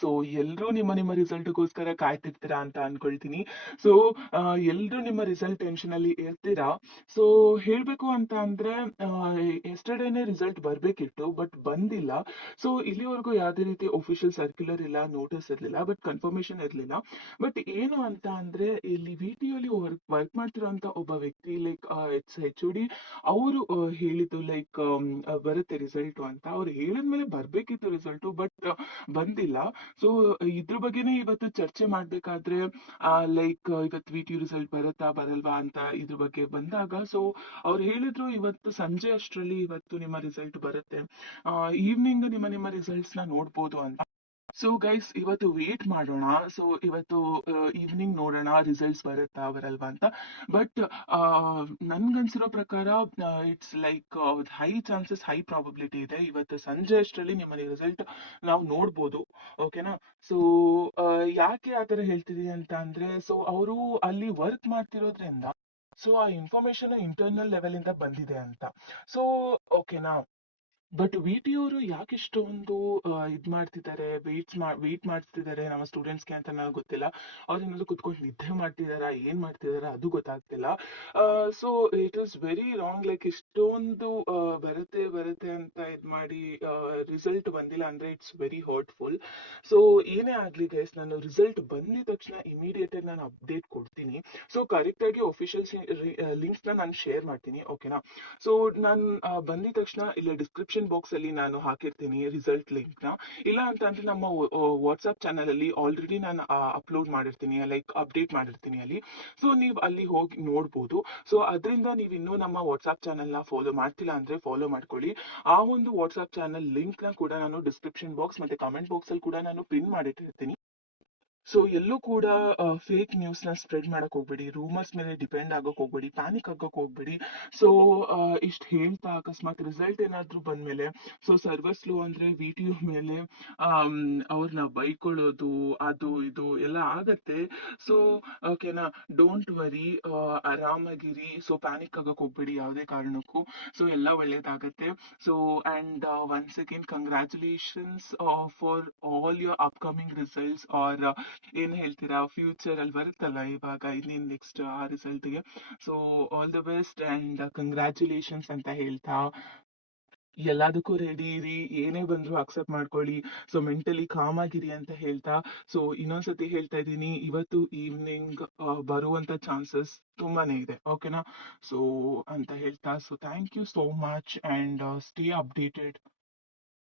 So ಎಲ್ರೂ ನಿಮ್ಮ ರಿಸಲ್ಟ್‌ಗೋಸ್ಕರ ಕಾಯ್ತಿರ್ತೀರಾ ಅಂತ ಅನ್ಕೊಳ್ತೀನಿ. ಸೊ ಎಲ್ರೂ ನಿಮ್ಮ ರಿಸಲ್ಟ್ ಟೆನ್ಷನಲ್ಲಿ ಇರ್ತೀರಾ. ಸೊ ಹೇಳ್ಬೇಕು ಅಂತ ಅಂದ್ರೆ ಯೆಸ್ಟರ್‌ಡೇನೇ ರಿಸಲ್ಟ್ ಬರ್ಬೇಕಿತ್ತು, ಬಟ್ ಬಂದಿಲ್ಲ. ಸೊ ಇಲ್ಲಿವರೆಗೂ ಯಾವುದೇ ರೀತಿ ಆಫಿಷಿಯಲ್ ಸರ್ಕ್ಯುಲರ್ ಇಲ್ಲ, ನೋಟಿಸ್ ಇರ್ಲಿಲ್ಲ, ಬಟ್ ಕನ್ಫರ್ಮೇಷನ್ ಇರ್ಲಿಲ್ಲ. ಬಟ್ ಏನು ಅಂತ ಅಂದ್ರೆ ಇಲ್ಲಿ ವಿಟಿಯುಲಿ ವರ್ಕ್ ಮಾಡ್ತಿರೋಂಥ ಒಬ್ಬ ವ್ಯಕ್ತಿ ಲೈಕ್ ಎಚ್.ಒ.ಡಿ ಅವರು ಹೇಳಿದ್ದು ಲೈಕ್ ಬರುತ್ತೆ ರಿಸಲ್ಟು ಅಂತ. ಅವ್ರು ಹೇಳಿದ್ಮೇಲೆ ಬರ್ಬೇಕಿತ್ತು ರಿಸಲ್ಟು, ಬಟ್ ಬಂದಿಲ್ಲ. ಸೊ ಇದ್ರ ಬಗ್ಗೆನೇ ಇವತ್ತು ಚರ್ಚೆ ಮಾಡ್ಬೇಕಾದ್ರೆ ಲೈಕ್ ಇವತ್ತು ವಿಟಿ ರಿಸಲ್ಟ್ ಬರುತ್ತಾ ಬರಲ್ವಾ ಅಂತ ಇದ್ರ ಬಗ್ಗೆ ಬಂದಾಗ, ಸೊ ಅವ್ರು ಹೇಳಿದ್ರು ಇವತ್ತು ಸಂಜೆ ಅಷ್ಟರಲ್ಲಿ ಇವತ್ತು ನಿಮ್ಮ ರಿಸಲ್ಟ್ ಬರುತ್ತೆ, ಈವ್ನಿಂಗ್ ನಿಮ್ಮ ರಿಸಲ್ಟ್ಸ್ ನ ನೋಡ್ಬೋದು ಅಂತ. ಸೊ ಗೈಸ್ ಇವತ್ತು ವೇಟ್ ಮಾಡೋಣ. ಸೊ ಇವತ್ತು ಈವ್ನಿಂಗ್ ನೋಡೋಣ ರಿಸಲ್ಟ್ಸ್ ಬರುತ್ತಾ ಬರಲ್ವಾ ಅಂತ. ಬಟ್ ನನ್ಗನ್ಸಿರೋ ಪ್ರಕಾರ it's like high chances, high probability ಇದೆ ಇವತ್ತು ಸಂಜೆ ಅಷ್ಟರಲ್ಲಿ ನಿಮ್ಮ ರಿಸಲ್ಟ್ ನಾವು ನೋಡ್ಬೋದು. ಓಕೆನಾ. ಸೊ ಯಾಕೆ ಆ ಥರ ಹೇಳ್ತಿದೀನಿ ಅಂತ ಅಂದ್ರೆ, ಸೊ ಅವರು ಅಲ್ಲಿ ವರ್ಕ್ ಮಾಡ್ತಿರೋದ್ರಿಂದ ಸೊ ಆ ಇನ್ಫಾರ್ಮೇಶನ್ ಇಂಟರ್ನಲ್ ಲೆವೆಲ್ ಇಂದ ಬಂದಿದೆ ಅಂತ. ಸೊ ಓಕೆನಾ. ಬಟ್ ವಿ.ಟಿ ಅವರು ಯಾಕೆ ಇಷ್ಟೊಂದು ಇದ್ ಮಾಡ್ತಿದ್ದಾರೆ, ವೇಟ್ ಮಾಡಿಸ್ತಿದ್ದಾರೆ ನಮ್ಮ ಸ್ಟೂಡೆಂಟ್ಸ್ಗೆ ಅಂತ ನನಗೆ ಗೊತ್ತಿಲ್ಲ. ಅವ್ರೇನಾದ್ರು ಕುತ್ಕೊಂಡು ನಿದ್ದೆ ಮಾಡ್ತಿದಾರಾ, ಏನ್ ಮಾಡ್ತಿದಾರಾ ಅದು ಗೊತ್ತಾಗ್ತಿಲ್ಲ. So it is very wrong. Like ಇಷ್ಟೊಂದು ಬರುತ್ತೆ ಬರುತ್ತೆ ಅಂತ ಇದ್ ಮಾಡಿ ರಿಸಲ್ಟ್ ಬಂದಿಲ್ಲ ಅಂದ್ರೆ ಇಟ್ಸ್ ವೆರಿ ಹರ್ಟ್ಫುಲ್. ಸೊ ಏನೇ ಆಗ್ಲಿ ಗೈಸ್, ನಾನು ರಿಸಲ್ಟ್ ಬಂದಿದ ತಕ್ಷಣ ಇಮಿಡಿಯೇಟ್ ಆಗಿ ನಾನು ಅಪ್ಡೇಟ್ ಕೊಡ್ತೀನಿ. ಸೊ ಕರೆಕ್ಟ್ ಆಗಿ ಒಫಿಷಿಯಲ್ ಲಿಂಕ್ಸ್ ನಾನು ಶೇರ್ ಮಾಡ್ತೀನಿ. ಓಕೆನಾ. ಸೊ ನಾನು ಬಂದಿದ ತಕ್ಷಣ ಇಲ್ಲ ಡಿಸ್ಕ್ರಿಪ್ಷನ್ ಬಾಕ್ಸ್ ಅಲ್ಲಿ ನಾನು ಹಾಕಿರ್ತೀನಿ ರಿಸಲ್ಟ್ ಲಿಂಕ್ ನ. ಇಲ್ಲ ಅಂತ ಅಂದ್ರೆ ನಮ್ಮ ವಾಟ್ಸ್ಆಪ್ ಚಾನಲ್ ಅಲ್ಲಿ ಆಲ್ರೆಡಿ ನಾನು ಅಪ್ಲೋಡ್ ಮಾಡಿರ್ತೀನಿ, ಲೈಕ್ ಅಪ್ಡೇಟ್ ಮಾಡಿರ್ತೀನಿ ಅಲ್ಲಿ. ಸೊ ನೀವು ಅಲ್ಲಿ ಹೋಗಿ ನೋಡ್ಬೋದು. ಸೊ ಅದರಿಂದ ನೀವು ಇನ್ನೂ ನಮ್ಮ ವಾಟ್ಸ್ಆಪ್ ಚಾನಲ್ ನ ಫಾಲೋ ಮಾಡ್ತಿಲ್ಲ ಅಂದ್ರೆ ಫಾಲೋ ಮಾಡ್ಕೊಳ್ಳಿ. ಆ ಒಂದು ವಾಟ್ಸ್ಆಪ್ ಚಾನಲ್ ಲಿಂಕ್ ನ ಕೂಡ ನಾನು ಡಿಸ್ಕ್ರಿಪ್ಷನ್ ಬಾಕ್ಸ್ ಮತ್ತೆ ಕಮೆಂಟ್ ಬಾಕ್ಸ್ ಅಲ್ಲಿ ಕೂಡ ನಾನು ಪಿನ್ ಮಾಡಿಟ್ಟಿರ್ತೀನಿ. ಸೊ ಎಲ್ಲೂ ಕೂಡ ಫೇಕ್ ನ್ಯೂಸ್ನ ಸ್ಪ್ರೆಡ್ ಮಾಡಕ್ ಹೋಗ್ಬೇಡಿ, ರೂಮರ್ಸ್ ಮೇಲೆ ಡಿಪೆಂಡ್ ಆಗಕ್ ಹೋಗ್ಬೇಡಿ, ಪ್ಯಾನಿಕ್ ಆಗಕ್ ಹೋಗ್ಬೇಡಿ. ಸೊ ಇಷ್ಟು ಹೇಳ್ತಾ ಅಕಸ್ಮಾತ್ ರಿಸಲ್ಟ್ ಏನಾದ್ರೂ ಬಂದ್ಮೇಲೆ ಸೊ ಸರ್ವರ್ ಸ್ಲೋ ಅಂದ್ರೆ ವಿಟಿಯು ಮೇಲೆ ಅವ್ರನ್ನ ಬೈಕೊಳ್ಳೋದು ಅದು ಇದು ಎಲ್ಲ ಆಗತ್ತೆ. ಸೊ ಓಕೆನಾ. ಡೋಂಟ್ ವರಿ, ಆರಾಮಾಗಿರಿ. ಸೊ ಪ್ಯಾನಿಕ್ ಆಗಕ್ ಹೋಗ್ಬೇಡಿ ಯಾವುದೇ ಕಾರಣಕ್ಕೂ. ಸೊ ಎಲ್ಲ ಒಳ್ಳೇದಾಗತ್ತೆ. So and once again congratulations for all your upcoming results. ಆರ್ ಏನ್ ಹೇಳ್ತೀರಾ, ಫ್ಯೂಚರ್ ಅಲ್ಲಿ ಬರುತ್ತಲ್ಲ ಇವಾಗ ಇನ್ನೇನ್ ನೆಕ್ಸ್ಟ್ ಆ ರಿಸಲ್ಟ್ಗೆ. So all the best and congratulations ಅಂತ ಹೇಳ್ತಾ ಎಲ್ಲದಕ್ಕೂ ರೆಡಿ ಇರಿ, ಏನೇ ಬಂದ್ರು ಅಕ್ಸೆಪ್ಟ್ ಮಾಡ್ಕೊಳ್ಳಿ. ಸೊ ಮೆಂಟಲಿ ಕಾಮ್ ಆಗಿರಿ ಅಂತ ಹೇಳ್ತಾ, ಸೊ ಇನ್ನೊಂದ್ಸತಿ ಹೇಳ್ತಾ ಇದ್ದೀನಿ, ಇವತ್ತು ಈವ್ನಿಂಗ್ ಬರುವಂತ ಚಾನ್ಸಸ್ ತುಂಬಾನೇ ಇದೆ. ಓಕೆನಾ. ಸೊ ಅಂತ ಹೇಳ್ತಾ, so thank you so much and stay updated.